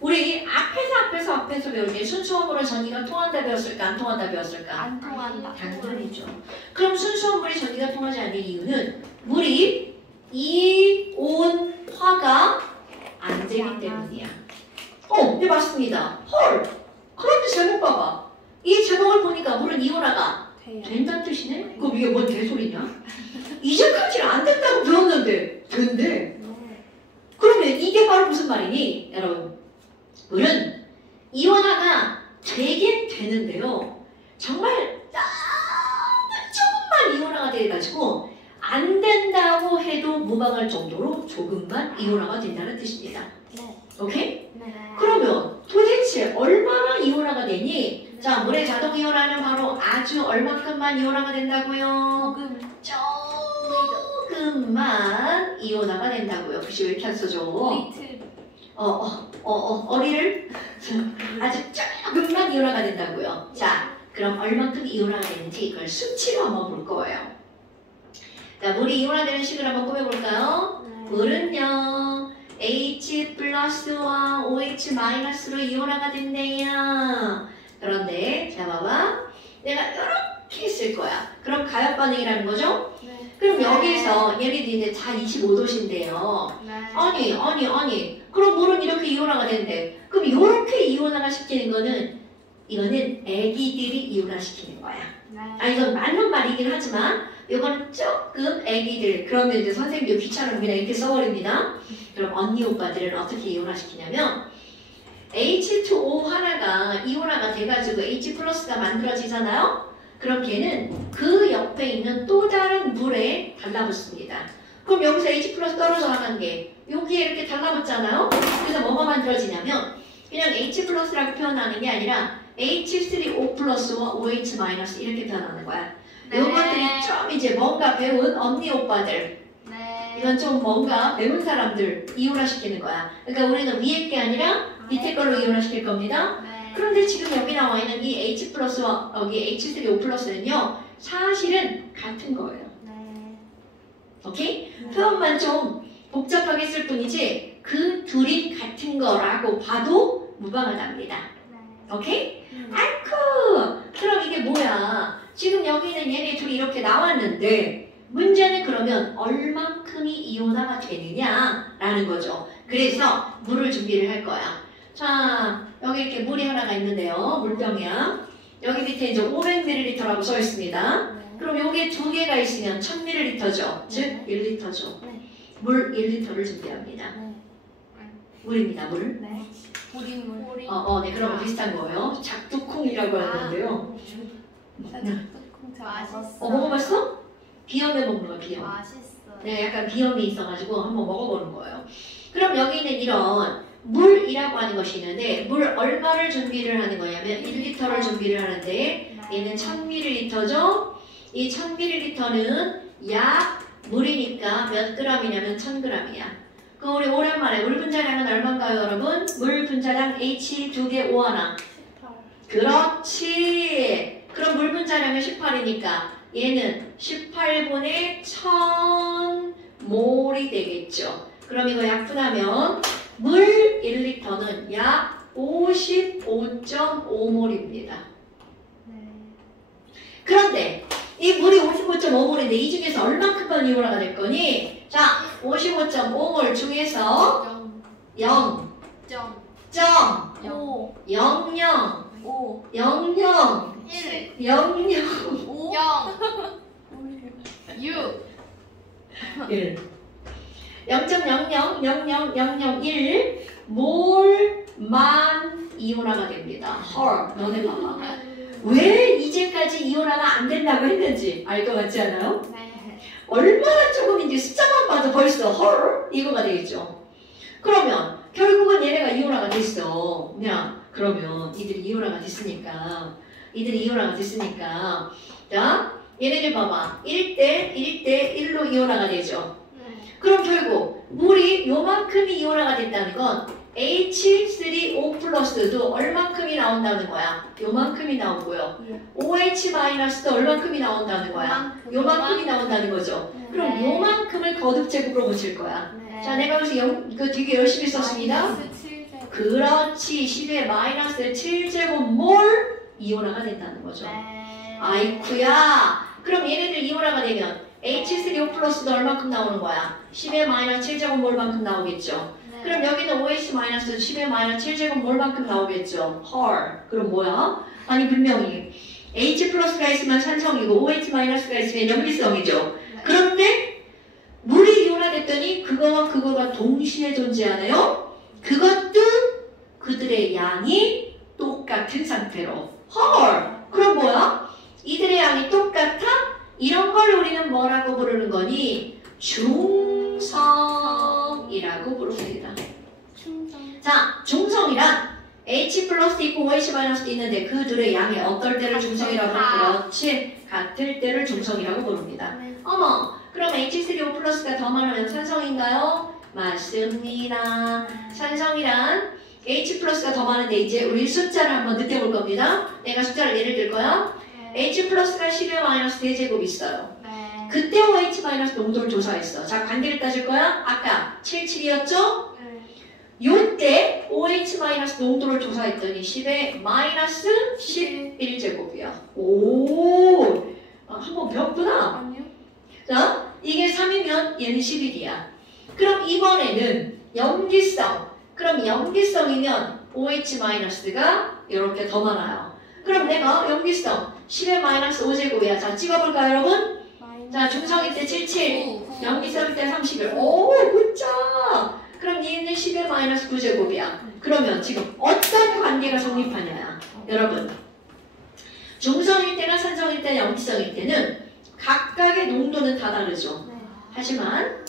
우리 앞에서 배울 때 순수원물은 전기가 통한다 배웠을까 안 통한다 배웠을까? 안 통한다. 당연이죠. 그럼 순수원물이 전기가 통하지 않는 이유는 물이 이온화가 안 되기 때문이야. 네 맞습니다. 헐. 그런데 제목 봐봐. 이 제목을 보니까 물은 이온화가 된다는 뜻이네? 그럼 이게 뭔 개소리냐? 이제까지 안 된다고 배웠는데 된대. 그러면 이게 바로 무슨 말이니? 여러분 물은 이온화가 되긴 되는데요. 정말 너무 조금만 이온화가 돼가지고 안 된다고 해도 무방할 정도로 조금만 이온화가 된다는 뜻입니다. 오케이? 그러면 도대체 얼마나 이온화가 되니? 자, 물의 자동 이온화는 바로 아주 얼마큼만 이온화가 된다고요? 조금만 이온화가 된다고요. 글씨 왜 이렇게 안 써줘? 어리를 아주 조금만 이온화가 된다고요. 자, 그럼 얼마큼 이온화가 되는지 그걸 수치로 한번 볼 거예요. 자, 물이 이온화되는 식을 한번 꾸며볼까요? 물은요 H 플러스와 OH 마이너스로 이온화가 된대요. 그런데 자 봐봐, 내가 이렇게 쓸 거야. 그럼 가열 반응이라는 거죠? 그럼 여기서 얘네들이 이제 다 25도씨인데요. 아니. 그럼 물은 이렇게 이온화가 된대. 그럼 이렇게 이온화가 시키는 거는 이거는 애기들이 이온화 시키는 거야. 이건 맞는 말이긴 하지만 이거는 조금 애기들. 그러면 이제 선생님도 귀찮으면 그냥 이렇게 써버립니다. 그럼 언니 오빠들은 어떻게 이온화 시키냐면 H2O 하나가 이온화가 돼가지고 H 플러스가 만들어지잖아요. 그럼 걔는 그 옆에 있는 또 다른 물에 달라붙습니다. 그럼 여기서 H 플러스 떨어져 나간 게 여기에 이렇게 달라붙잖아요. 그래서 뭐가 만들어지냐면 그냥 H 플러스라고 표현하는 게 아니라 H3O 플러스와 OH 마이너스 이렇게 표현하는 거야. 이것들이 좀 이제 뭔가 배운 언니 오빠들, 이건 좀 뭔가 배운 사람들 이온화 시키는 거야. 그러니까 우리는 위에 게 아니라 밑에 걸로 이온화 시킬 겁니다. 그런데 지금 여기 나와 있는 이 H 플러스와 여기 H3O 플러스는요 사실은 같은 거예요. 오케이? 표현만 좀 복잡하게 쓸 뿐이지 그 둘이 같은 거라고 봐도 무방하답니다. 오케이? 아이쿠! 그럼 이게 뭐야? 지금 여기는 얘네 둘이 이렇게 나왔는데 문제는 그러면 얼만큼이 이온화가 되느냐라는 거죠. 그래서 물을 준비를 할 거야. 자, 여기 이렇게 물이 하나가 있는데요. 물병이야. 여기 밑에 이제 500ml라고 써 있습니다. 그럼 여기에 두 개가 있으면 1000ml죠. 즉 1리터죠. 물 1리터를 준비합니다. 물입니다. 물. 네, 그럼 비슷한 거예요. 작두콩이라고 하는 건데요. 먹어봤어? 비염에 먹는 거야, 비염. 네, 약간 비염이 있어가지고 한번 먹어보는 거예요. 그럼 여기는 이런 물이라고 하는 것이 있는데 물 얼마를 준비를 하는 거냐면 1리터를 준비를 하는데 얘는 1000ml죠. 이 1000ml는 약 물이니까 몇 g이냐면 1000g이야. 그럼 우리 오랜만에 물 분자량은 얼마인가요, 여러분? 물 분자량 H 2개 O 하나. 18. 그렇지. 그럼 물 분자량은 18이니까 얘는 18분의 1000몰이 되겠죠. 그럼 이거 약분하면 물 1리터는 약 55.5몰입니다. 그런데 이 물이 55.5몰인데 이 중에서 얼만큼만 이온화가 될 거니? 자, 55.5몰 중에서 0, 5, 00, 5, 00, 1, 00, 5, 0, 6, 1 0.000001 몰만 이온화가 됩니다. 헐, 너네 봐봐. 왜 이제까지 이온화가 안 된다고 했는지 알 것 같지 않아요? 얼마나 조금인지 숫자만 봐도 벌써 헐 이거가 되겠죠. 그러면 결국은 얘네가 이온화가 됐어. 그냥 그러면 이들이 이온화가 됐으니까 자 얘네들 봐봐 1대 1로 이온화가 되죠. 그럼 결국 물이 요만큼이 이온화가 됐다는 건 H3O 플러스도 얼만큼이 나온다는 거야? 요만큼이 나오고요. OH-도 얼만큼이 나온다는 거야? 요만큼이 나온다는 거죠. 그럼 요만큼을 거듭 제곱으로 고칠 거야. 자, 내가 여기서 그 되게 열심히 썼습니다. 그렇지. 10의 마이너스 7제곱몰 이온화가 된다는 거죠. 아이쿠야. 그럼 얘네들 이온화가 되면 H3O 플러스도 얼만큼 나오는 거야? 10의 마이너스 7제곱몰만큼 나오겠죠. 그럼 여기는 OH-도 10의 마이너스 7제곱몰만큼 나오겠죠. 헐. 그럼 뭐야? 아니 분명히 H 플러스가 있으면 산성이고 OH-가 있으면 염기성이죠. 그런데 물이 이온화됐더니 그거와 그거가 동시에 존재하네요. 그것도 그들의 양이 똑같은 상태로. 헐. 그럼 뭐야? 이들의 양이 똑같아? 이런 걸 우리는 뭐라고 부르는 거니? 중성이라고 부릅니다. 자, 중성이란 H 플러스 있고 OH 마이너스 있는데 그 둘의 양이 어떨 때를 중성이라고 그렇지? 같을 때를 중성이라고 부릅니다. 어머, 그럼 H3O 플러스가 더 많으면 산성인가요? 맞습니다. 산성이란 H 플러스가 더 많은데 이제 우리 숫자를 한번 느껴볼 겁니다. 내가 숫자를 예를 들 거야. H 플러스가 10의 마이너스 대제곱 있어요. 그때 OH 마이너스 농도를 조사했어. 자, 관계를 따질 거야. 아까 77이었죠? 요때 OH 마이너스 농도를 조사했더니 10의 마이너스 11제곱이야. 오, 한번 배웠구나. 아니요. 자, 이게 3이면 얘는 11이야. 그럼 이번에는 염기성. 그럼 염기성이면 OH 마이너스가 이렇게 더 많아요. 그럼 내가 염기성 10의 마이너스 5제곱이야. 자, 찍어볼까요, 여러분? 자, 중성일 때 77, 염기성일 때 31. 오, 굿자! 그럼 얘는 10의 마이너스 9제곱이야. 그러면 지금 어떤 관계가 성립하냐? 여러분, 중성일 때나 산성일 때나 염기성일 때는 각각의 농도는 다 다르죠. 하지만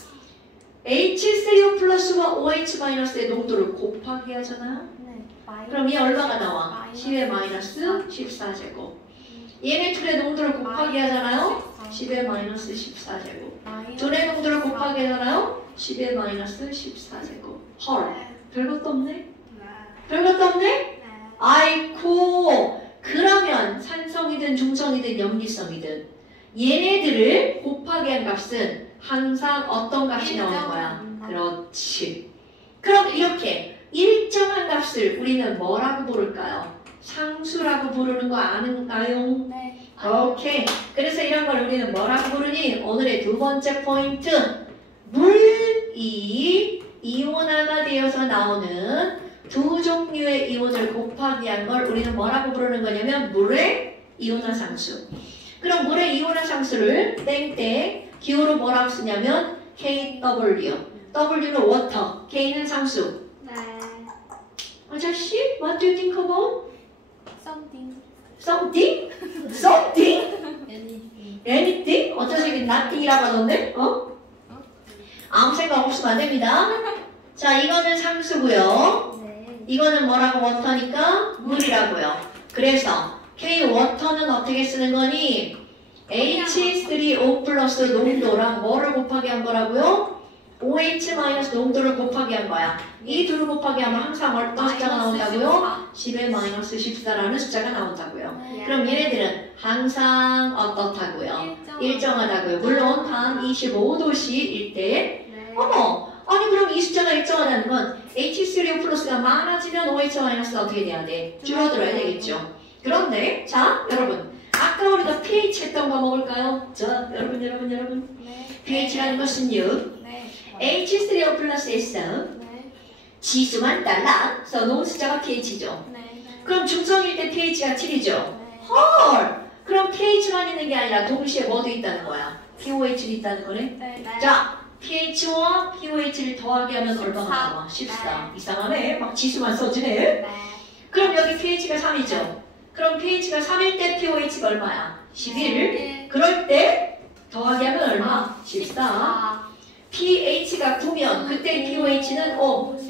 H3O 플러스와 OH 마이너스의 농도를 곱하기 하잖아요. 그럼 얘 얼마가 나와? 10의 마이너스 14제곱. 얘네 둘의 농도를 곱하기 하잖아요. 10의 마이너스 14제곱. 둘의 농도를 곱하기 하잖아요. 10의 마이너스 14제곱. 헐, 별것도 없네? 별것도 없네? 아이쿠. 그러면 산성이든 중성이든 염기성이든 얘네들을 곱하기 한 값은 항상 어떤 값이 나오는 거야? 그렇지. 그럼 이렇게 일정한 값을 우리는 뭐라고 부를까요? 상수라고 부르는 거 아는가요? 네. 오케이. 그래서 이런 걸 우리는 뭐라고 부르니? 오늘의 두 번째 포인트. 물이 이온화가 되어서 나오는 두 종류의 이온을 곱하기 한 걸 우리는 뭐라고 부르는 거냐면 물의 이온화 상수. 그럼 물의 이온화 상수를 땡땡 기호로 뭐라고 쓰냐면 KW. W는 water, K는 상수. 아저씨, what do you think about? Something? Anything? 어쩌지 nothing이라고 하던데? 아무 생각 없으면 안 됩니다. 자, 이거는 상수고요. 이거는 뭐라고? 워터니까 물이라고요. 그래서 K 워터는 어떻게 쓰는 거니? H3O 플러스 농도랑 뭐를 곱하기 한 거라고요? OH 마이너스 농도를 곱하기 한 거야. 이 둘을 곱하기 하면 항상 어떤 숫자가 나온다고요? 10의 마이너스 14라는 숫자가 나온다고요. 그럼 얘네들은 항상 어떻다고요? 일정하다고요. 물론 단 25도씨일 때. 어머! 아니 그럼 이 숫자가 일정하다는 건 H3O 플러스가 많아지면 OH 마이너스가 어떻게 돼야 돼? 줄어들어야 되겠죠. 그런데 자 여러분 아까 우리가 pH 했던 거 먹을까요? 자 여러분 pH라는 것은요 H3O 플러스에서 지수만 달라 써놓은 숫자가 pH죠. 그럼 중성일 때 pH가 7이죠. 헐! 그럼 pH만 있는 게 아니라 동시에 뭐도 있다는 거야? pOH도 있다는 거네? 자 pH와 pOH를 더하게 하면 얼마가 나와? 14. 이상하네. 막 지수만 써지네. 그럼 여기 pH가 3이죠. 그럼 pH가 3일 때 pOH가 얼마야? 11. 그럴 때 더하기 하면 얼마? 14. pH가 9면 그때 pOH는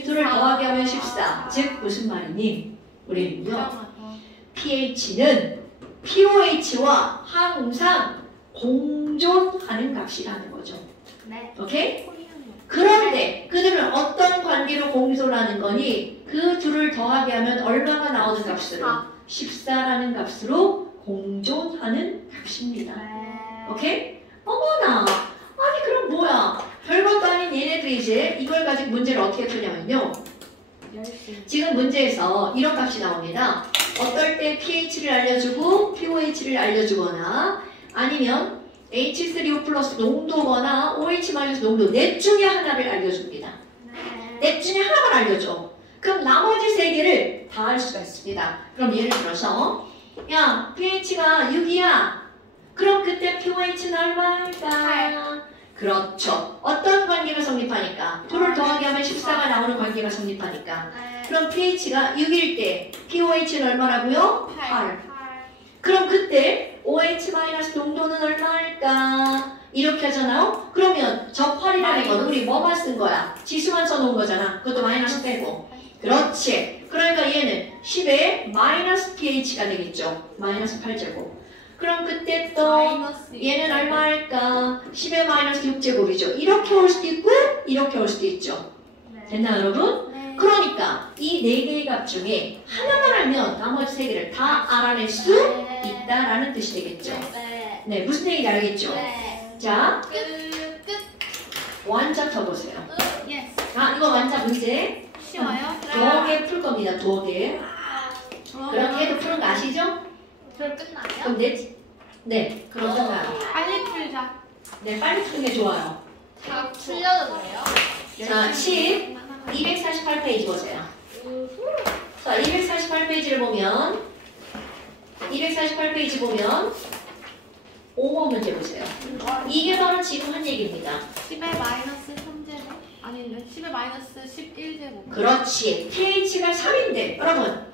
둘을 더하게 하면 14. 즉 무슨 말이니? 우리는요. pH는 pOH와 항상 공존하는 값이라는 거죠. 네. 오케이? 그런데 그들은 어떤 관계로 공존하는 거니? 그 둘을 더하게 하면 얼마가 나오는 값으로? 14라는 값으로 공존하는 값입니다. 오케이? 어머나! 아니 그럼 뭐야? 별것도 아닌 얘네들이 이제 이걸 가지고 문제를 어떻게 푸냐면요. 지금 문제에서 이런 값이 나옵니다. 어떨 때 pH를 알려주고 pOH를 알려주거나 아니면 H3O 플러스 농도거나 OH 마이너스 농도 넷 중에 하나를 알려줍니다. 넷 중에 하나만 알려줘. 그럼 나머지 세 개를 다 알 수가 있습니다. 그럼 예를 들어서 야 pH가 6이야. 그럼 그때 pOH는 얼마일까? 그렇죠. 어떤 관계가 성립하니까? 둘을 더하게 하면 14가 나오는 관계가 성립하니까. 그럼 pH가 6일 때 pOH는 얼마라고요? 8. 그럼 그때 OH 마이너스 농도는 얼마일까? 이렇게 하잖아요. 그러면 저 8이라는 건 우리 뭐만 쓴 거야? 지수만 써놓은 거잖아. 그것도 마이너스 빼고. 그렇지. 그러니까 얘는 10에 마이너스 pH가 되겠죠. 마이너스 8제곱. 그럼 그때 또 얘는 얼마일까? 10의 마이너스 6제곱이죠. 이렇게 올 수도 있고 이렇게 올 수도 있죠. 됐나 여러분? 그러니까 이 네 개의 값 중에 하나만 알면 나머지 세 개를 다 알아낼 수 있다라는 뜻이 되겠죠. 네, 무슨 얘기인지 알겠죠? 자, 완자 펴보세요. 아, 이거 완자 문제 쉬워요? 두어 개 풀 겁니다. 두어 개. 그렇게 해도 푸는 거 아시죠? 그럼 끝나요? 그럼 네, 그럼 끝나요. 빨리 풀자. 네, 빨리 푸는 게 좋아요. 다 풀려도 돼요? 자, 248페이지 보세요. 자, 248페이지를 보면 248페이지 보면 5번 문제 보세요. 이게 바로 지금 한 얘기입니다. 10의 마이너스 3제곱? 아니면 10의 마이너스 11제곱. 그렇지. pH가 3인데 여러분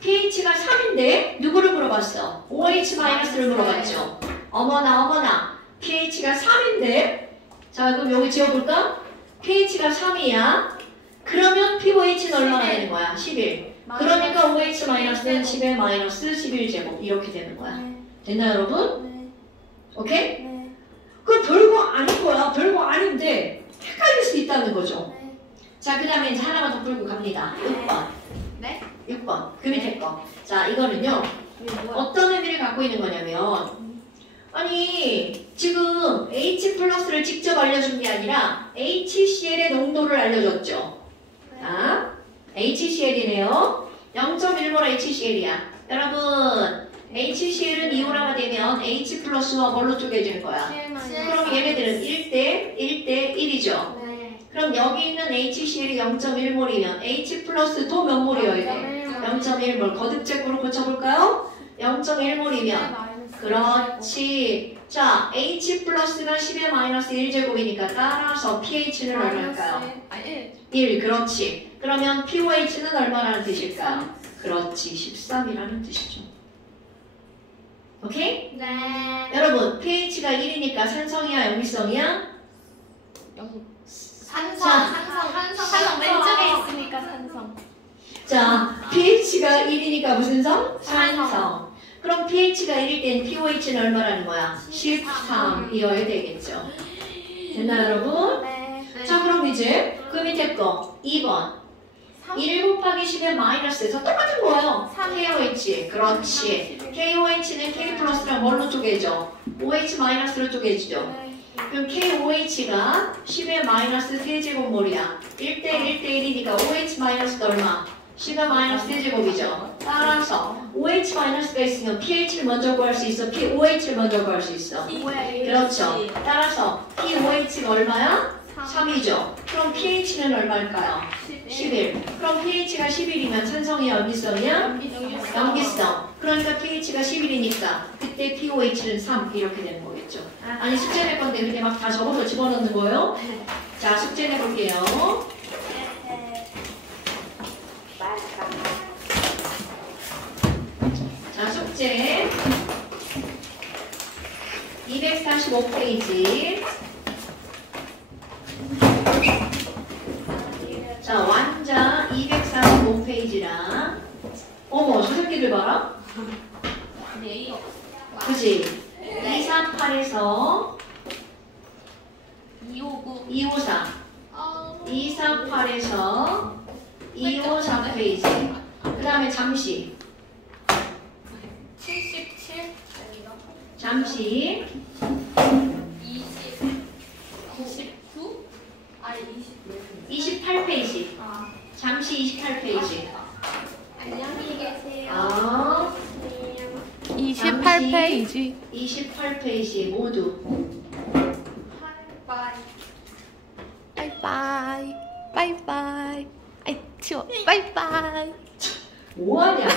pH가 3인데 누구를 물어봤어? OH-를 물어봤죠. 어머나 pH가 3인데 자 그럼 여기 지워볼까? pH가 3이야. 그러면 pOH는 얼마나 되는 거야? 11. 그러니까 OH-는 10의 마이너스 11제곱 이렇게 되는 거야. 됐나요 여러분? 네. 오케이? 네. 그 별거 아닌 거야. 별거 아닌데 헷갈릴 수 있다는 거죠. 네. 자 그 다음에 이제 하나만 더 풀고 갑니다. 6번. 네? 6번. 그 밑에 거. 자 이거는요. 어떤 의미를 갖고 있는 거냐면 아니 지금 H 플러스를 직접 알려준 게 아니라 HCl의 농도를 알려줬죠. 자 HCl이네요. 0.1몰 HCl이야. 여러분 HCl은 이온화가 되면 H 플러스와 뭘로 쪼개지는 거야? 그럼 얘네들은 1대 1이죠. 네. 그럼 여기 있는 HCl이 0.1몰이면 H 플러스도 몇 몰이어야 돼? 0.1몰. 거듭제곱으로 고쳐볼까요? 0.1몰이면 그렇지. 자, H 플러스가 10의 마이너스 1제곱이니까 따라서 pH는 얼마일까요? 1. 그렇지. 그러면 pOH는 얼마라는 뜻일까요? 그렇지. 13이라는 뜻이죠. 오케이? 네. 여러분, pH가 1이니까 산성이야, 염기성이야? 산성 왼쪽에 있으니까 산성. 자, pH가 1이니까 무슨 성? 산성. 산성. 그럼 pH가 1일 땐 pOH는 얼마라는 거야? 13이어야 되겠죠. 됐나요, 여러분? 네. 자, 그럼 이제 그 밑에 거 2번. 1 곱하기 10의 마이너스에서 똑같은 거예요. KOH. 그렇지. KOH는 K 플러스랑 뭘로 쪼개져? OH 마이너스로 쪼개지죠. 그럼 KOH가 10의 마이너스 3제곱몰이야. 1대1이니까 OH 마이너스가 얼마? 10의 마이너스 3제곱이죠. 따라서 OH 마이너스가 있으면 pH를 먼저 구할 수 있어? pOH를 먼저 구할 수 있어? 그렇죠. 따라서 pOH가 얼마야? 3이죠. 그럼 pH는 얼마일까요? 11. 그럼 pH가 11이면 산성이야, 염기성이야? 염기성. 그러니까 pH가 11이니까 그때 pOH는 3 이렇게 되는 거겠죠. 아니 숙제 낼 건데 그냥 막 다 적어서 집어넣는 거예요? 자, 숙제 내볼게요. 자, 숙제 245페이지. 자, 완자 홈페이지랑. 어머, 저 새끼들 봐라. 네이버. 그치? 248에서 259. 254. 248에서 254 페이지. 그 다음에 잠시. 77. 잠시. 29. 아니 28페이지. 잠시 28페이지. 안녕히 계세요. 아, 28페이지. 28페이지 모두. 바이. 바이바이. 바이바이. 아이, 치워. 바이바이. 뭐하냐?